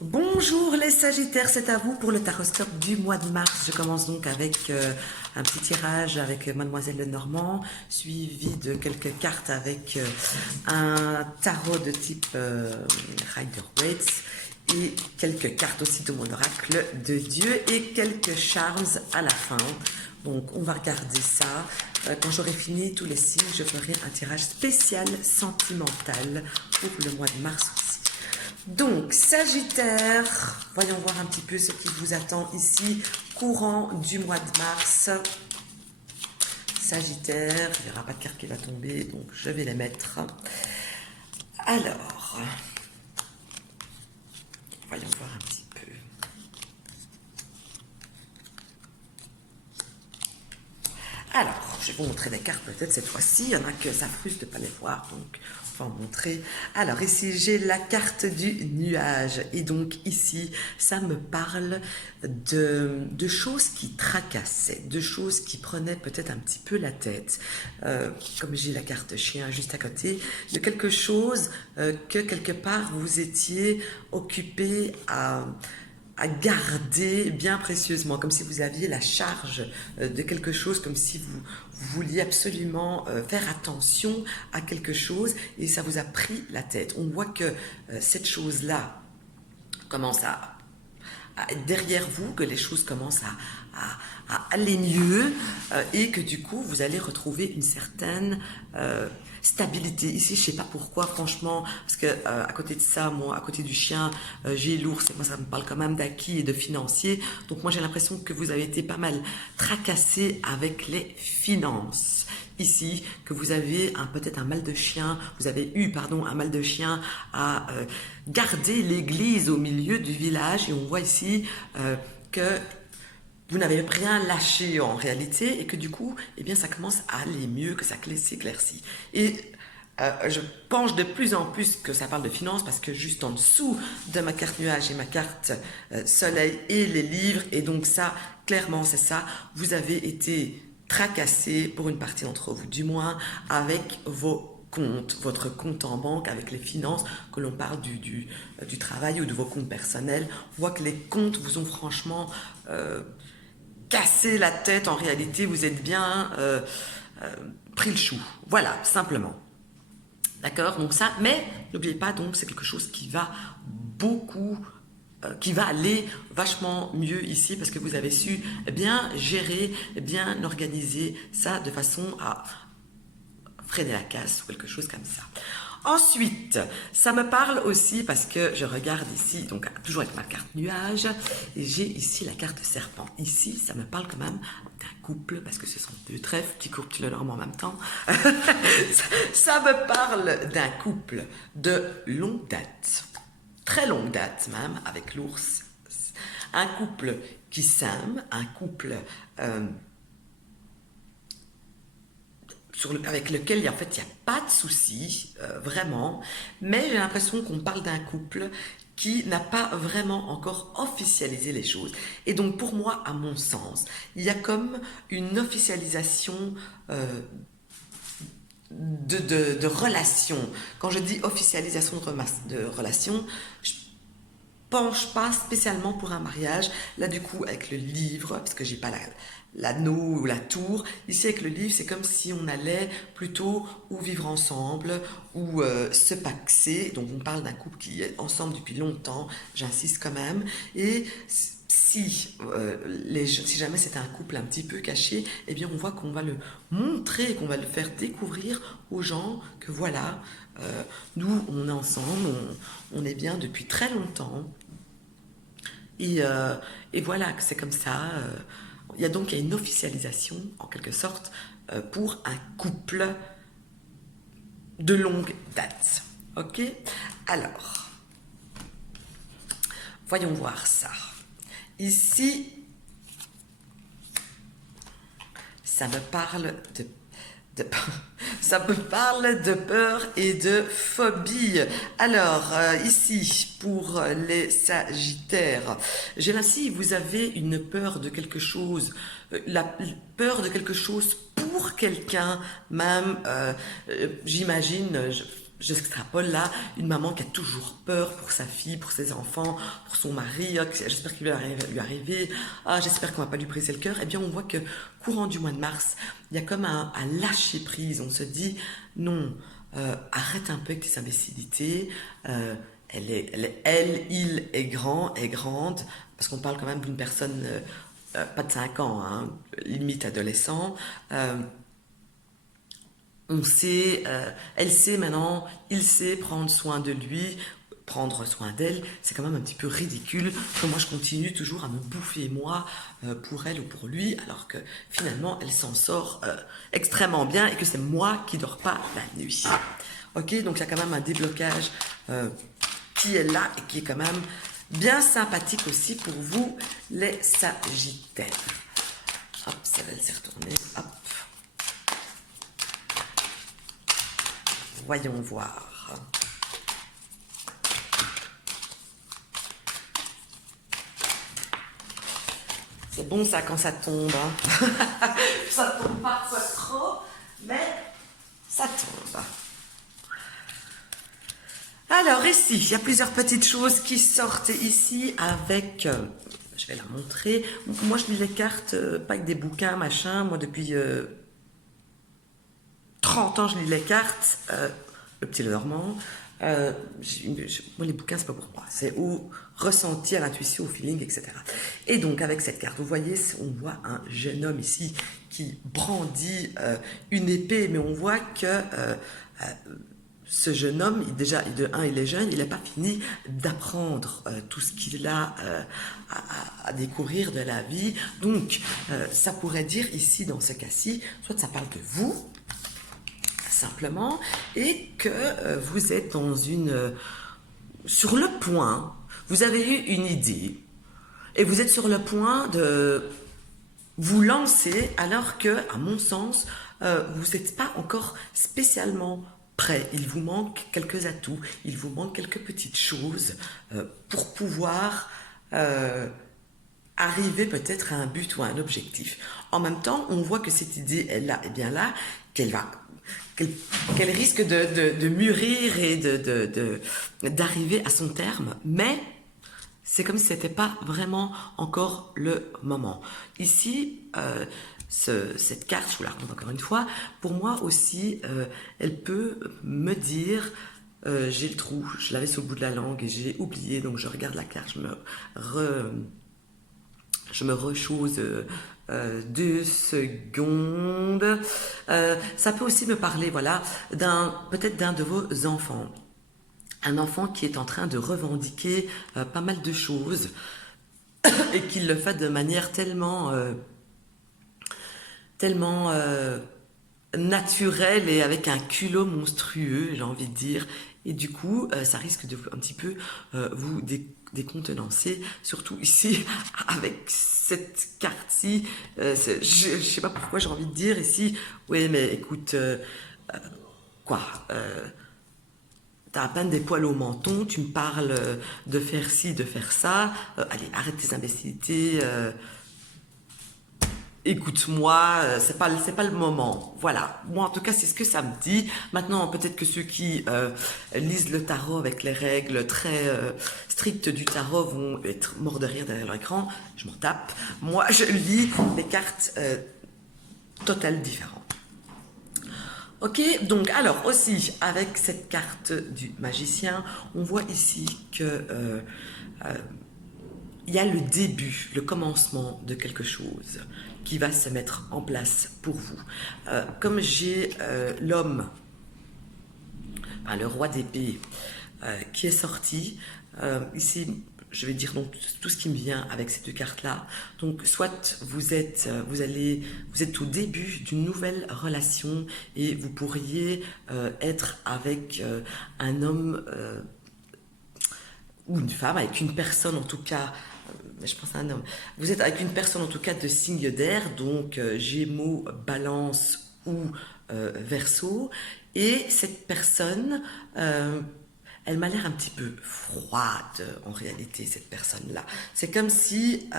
Bonjour les Sagittaires, c'est à vous pour le taroscope du mois de mars. Je commence donc avec un petit tirage avec Mademoiselle Lenormand, suivi de quelques cartes avec un tarot de type Rider-Waite et quelques cartes aussi de mon oracle de Dieu et quelques charms à la fin. Donc on va regarder ça. Quand j'aurai fini tous les signes, je ferai un tirage spécial sentimental pour le mois de mars aussi. Donc, Sagittaire, voyons voir un petit peu ce qui vous attend ici, courant du mois de mars. Sagittaire, il n'y aura pas de carte qui va tomber, donc je vais les mettre. Alors, voyons voir un petit peu. Alors, je vais vous montrer les cartes peut-être cette fois-ci. Il y en a que ça frustre de ne pas les voir, donc on va en montrer. Alors ici, j'ai la carte du nuage. Et donc ici, ça me parle de choses qui tracassaient, de choses qui prenaient peut-être un petit peu la tête. Comme j'ai la carte chien juste à côté, de quelque chose que quelque part vous étiez occupé à garder bien précieusement, comme si vous aviez la charge de quelque chose, comme si vous vouliez absolument faire attention à quelque chose et ça vous a pris la tête. On voit que cette chose-là commence à être derrière vous, que les choses commencent à aller mieux et que du coup vous allez retrouver une certaine stabilité. Ici, je sais pas pourquoi, franchement, parce que à côté de ça, moi, à côté du chien, j'ai l'ours, et moi ça me parle quand même d'acquis et de financier. Donc moi j'ai l'impression que vous avez été pas mal tracassé avec les finances. Ici, que vous avez peut-être un mal de chien, vous avez eu, pardon, un mal de chien à garder l'église au milieu du village, et on voit ici que vous n'avez rien lâché en réalité et que du coup, eh bien, ça commence à aller mieux, que ça s'éclaircit. Et je penche de plus en plus que ça parle de finances parce que juste en dessous de ma carte nuage et ma carte soleil et les livres, et donc ça, clairement, c'est ça, vous avez été tracassé pour une partie d'entre vous, du moins avec vos comptes, votre compte en banque, avec les finances, que l'on parle du travail ou de vos comptes personnels. On voit que les comptes vous ont franchement cassé la tête. En réalité, vous êtes bien pris le chou. Voilà, simplement. D'accord? Donc ça, mais n'oubliez pas, donc c'est quelque chose qui va beaucoup qui va aller vachement mieux ici parce que vous avez su bien gérer, bien organiser ça de façon à freiner la casse ou quelque chose comme ça. Ensuite, ça me parle aussi parce que je regarde ici, donc toujours avec ma carte nuage, et j'ai ici la carte serpent. Ici, ça me parle quand même d'un couple, parce que ce sont deux trèfles qui courent le norme en même temps. Ça me parle d'un couple de longue date, très longue date même, avec l'ours. Un couple qui s'aime, un couple avec lequel en fait il n'y a pas de souci, vraiment, mais j'ai l'impression qu'on parle d'un couple qui n'a pas vraiment encore officialisé les choses. Et donc pour moi, à mon sens, il y a comme une officialisation de relation. Quand je dis officialisation de relation, je penche pas spécialement pour un mariage. Là, du coup, avec le livre, parce que j'ai pas l'anneau ou la tour, ici avec le livre, c'est comme si on allait plutôt ou vivre ensemble ou se paxer. Donc, on parle d'un couple qui est ensemble depuis longtemps, j'insiste quand même. Et si jamais c'est un couple un petit peu caché, eh bien on voit qu'on va le montrer, qu'on va le faire découvrir aux gens que voilà, nous on est ensemble, on est bien depuis très longtemps. Et voilà, que c'est comme ça. Il y a une officialisation, en quelque sorte, pour un couple de longue date. Ok? Alors, voyons voir ça. Ici, ça me parle de ça me parle de peur et de phobie. Alors, ici, pour les Sagittaires, j'ai là, si vous avez une peur de quelque chose, la peur de quelque chose pour quelqu'un, même, j'imagine, j'extrapole là, une maman qui a toujours peur pour sa fille, pour ses enfants, pour son mari, ah, j'espère qu'il va lui arriver, ah, j'espère qu'on va pas lui briser le cœur, eh bien on voit que courant du mois de mars, il y a comme un lâcher prise, on se dit non, arrête un peu avec tes imbécilités, il est grand, est grande, parce qu'on parle quand même d'une personne, pas de 5 ans, hein, limite adolescent, on sait, elle sait maintenant, il sait prendre soin de lui, prendre soin d'elle, c'est quand même un petit peu ridicule que moi je continue toujours à me bouffer moi pour elle ou pour lui, alors que finalement elle s'en sort extrêmement bien et que c'est moi qui dors pas la nuit. Ok, donc il y a quand même un déblocage qui est là et qui est quand même bien sympathique aussi pour vous les Sagittaires. Hop, ça va se retourner, hop. Voyons voir. C'est bon ça quand ça tombe. Hein. Ça tombe parfois trop, mais ça tombe. Alors ici, il y a plusieurs petites choses qui sortent ici avec... je vais la montrer. Moi je lis les cartes, pas avec des bouquins, machin. Moi depuis... 30 ans, je lis les cartes, le petit Lenormand. Moi, les bouquins, c'est pas pour moi. C'est au ressenti, à l'intuition, au feeling, etc. Et donc, avec cette carte, vous voyez, on voit un jeune homme ici qui brandit une épée, mais on voit que ce jeune homme, déjà, de un, il est jeune, il n'a pas fini d'apprendre tout ce qu'il a à découvrir de la vie. Donc, ça pourrait dire ici, dans ce cas-ci, soit ça parle de vous, simplement, et que vous êtes dans sur le point, vous avez eu une idée, et vous êtes sur le point de vous lancer, alors que, à mon sens, vous n'êtes pas encore spécialement prêt. Il vous manque quelques atouts, il vous manque quelques petites choses pour pouvoir arriver peut-être à un but ou à un objectif. En même temps, on voit que cette idée est là, et bien là, qu'elle risque de mûrir et d'arriver à son terme, mais c'est comme si ce n'était pas vraiment encore le moment. Ici, cette carte, je vous la raconte encore une fois, pour moi aussi, elle peut me dire, j'ai le trou, je l'avais sur le bout de la langue et j'ai oublié, donc je regarde la carte, je me rechose 2 secondes. Ça peut aussi me parler, voilà, peut-être d'un de vos enfants. Un enfant qui est en train de revendiquer pas mal de choses et qui le fait de manière tellement naturelle et avec un culot monstrueux, j'ai envie de dire. Et du coup, ça risque de un petit peu vous décontenancer, surtout ici, avec cette carte-ci. Je sais pas pourquoi j'ai envie de dire ici, oui, mais écoute, quoi t'as à peine des poils au menton, tu me parles de faire ci, de faire ça, allez, arrête tes imbécilités, écoute-moi, c'est pas le moment. Voilà. Moi, en tout cas, c'est ce que ça me dit. Maintenant, peut-être que ceux qui lisent le tarot avec les règles très strictes du tarot vont être morts de rire derrière leur écran. Je m'en tape. Moi, je lis des cartes totalement différentes. Ok, donc alors aussi avec cette carte du magicien, on voit ici que il y a le début, le commencement de quelque chose qui va se mettre en place pour vous. Comme j'ai l'homme, le roi d'épée, qui est sorti, ici, je vais dire donc tout ce qui me vient avec ces 2 cartes-là. Donc, soit vous êtes au début d'une nouvelle relation et vous pourriez être avec un homme ou une femme, avec une personne en tout cas, je pense à un homme, vous êtes avec une personne en tout cas de signe d'air, donc Gémeaux, Balance ou Verseau, et cette personne, elle m'a l'air un petit peu froide en réalité, cette personne-là. C'est comme si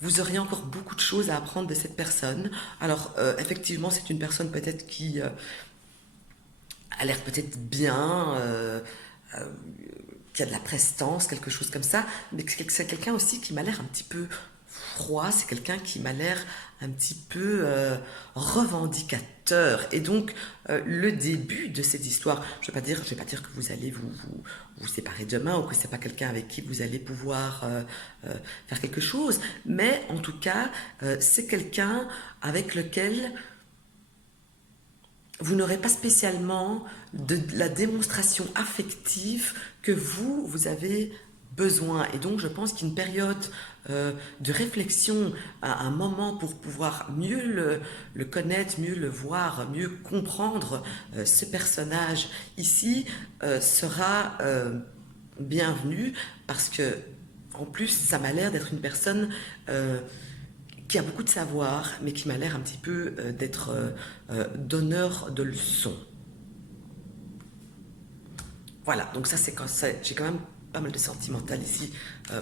vous auriez encore beaucoup de choses à apprendre de cette personne. Alors effectivement, c'est une personne peut-être qui a l'air peut-être bien, qui a de la prestance, quelque chose comme ça, mais c'est quelqu'un aussi qui m'a l'air un petit peu froid, c'est quelqu'un qui m'a l'air un petit peu revendicateur. Et donc, le début de cette histoire, je vais pas dire que vous allez vous séparer demain ou que c'est pas quelqu'un avec qui vous allez pouvoir faire quelque chose, mais en tout cas, c'est quelqu'un avec lequel vous n'aurez pas spécialement de la démonstration affective que vous avez besoin. Et donc, je pense qu'une période de réflexion, un moment pour pouvoir mieux le connaître, mieux le voir, mieux comprendre ce personnage ici sera bienvenu parce que, en plus, ça m'a l'air d'être une personne qui a beaucoup de savoir, mais qui m'a l'air un petit peu d'être donneur de leçons. Voilà, donc ça c'est j'ai quand même pas mal de sentimental ici,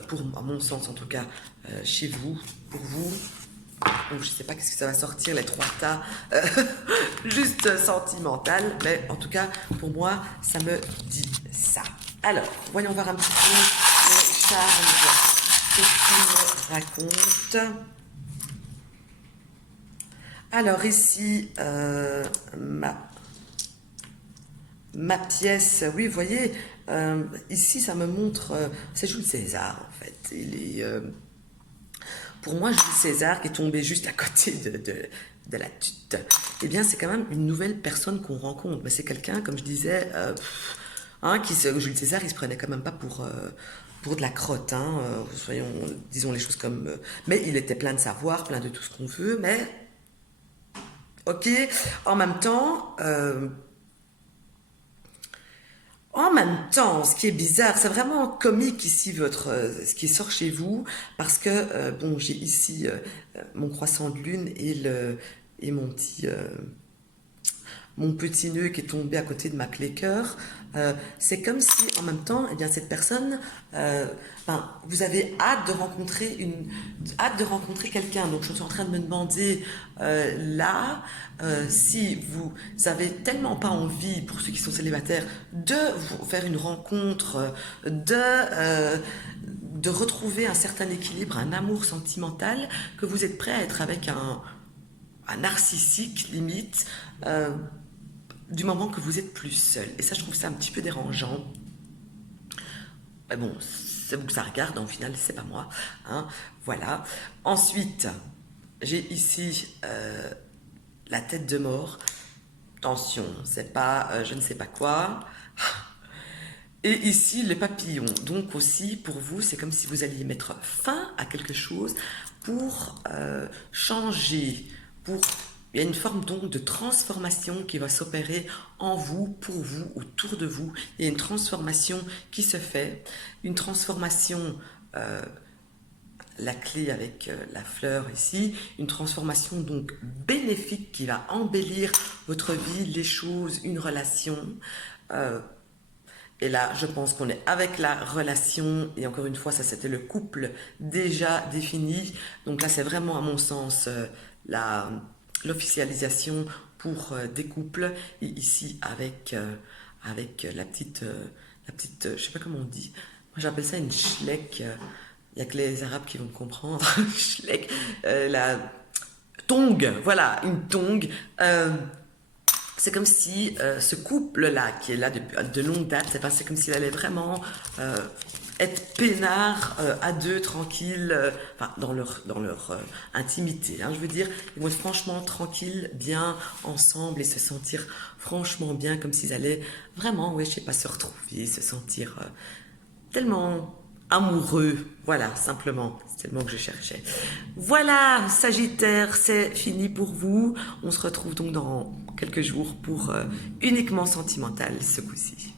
pour, à mon sens en tout cas, chez vous, pour vous. Donc je sais pas qu'est-ce que ça va sortir, les trois tas, juste sentimental, mais en tout cas, pour moi, ça me dit ça. Alors, voyons voir un petit peu le charme, qu'est-ce qu'il me raconte. Alors ici, ma pièce, oui, vous voyez, ici ça me montre, c'est Jules César en fait. Il est, pour moi, Jules César qui est tombé juste à côté de la tute, eh bien c'est quand même une nouvelle personne qu'on rencontre. Mais c'est quelqu'un, comme je disais, Jules César, il se prenait quand même pas pour de la crotte, hein, disons les choses comme... mais il était plein de savoir, plein de tout ce qu'on veut, mais... Ok, en même temps, ce qui est bizarre, c'est vraiment comique ici ce qui sort chez vous, parce que bon, j'ai ici mon croissant de lune et mon petit nœud qui est tombé à côté de ma clé cœur. C'est comme si en même temps, eh bien cette personne, vous avez hâte de rencontrer quelqu'un. Donc je suis en train de me demander là si vous avez tellement pas envie, pour ceux qui sont célibataires, de vous faire une rencontre, de retrouver un certain équilibre, un amour sentimental, que vous êtes prêt à être avec un narcissique limite, du moment que vous êtes plus seul. Et ça, je trouve ça un petit peu dérangeant. Mais bon, c'est vous que ça regarde, au final, c'est pas moi. Hein, voilà. Ensuite, j'ai ici la tête de mort. Attention, c'est pas je ne sais pas quoi. Et ici, les papillons. Donc aussi, pour vous, c'est comme si vous alliez mettre fin à quelque chose pour changer, pour... Il y a une forme donc de transformation qui va s'opérer en vous, pour vous, autour de vous. Il y a une transformation qui se fait, une transformation, la clé avec la fleur ici, une transformation donc bénéfique qui va embellir votre vie, les choses, une relation. Et là, je pense qu'on est avec la relation, et encore une fois, ça c'était le couple déjà défini. Donc là, c'est vraiment à mon sens l'officialisation pour des couples, et ici avec la petite, je sais pas comment on dit, moi j'appelle ça une schleck, il y a que les Arabes qui vont me comprendre, schleck, la tongue, voilà, une tongue. C'est comme si ce couple-là, qui est là depuis de longue date, c'est comme s'il allait vraiment être peinard à deux, tranquille, dans leur intimité. Hein, je veux dire, ils vont être franchement tranquilles, bien ensemble et se sentir franchement bien, comme s'ils allaient vraiment, je sais pas, se retrouver, se sentir tellement amoureux. Voilà, simplement, c'est le mot que je cherchais. Voilà, Sagittaire, c'est fini pour vous. On se retrouve donc dans quelques jours pour uniquement sentimental ce coup-ci.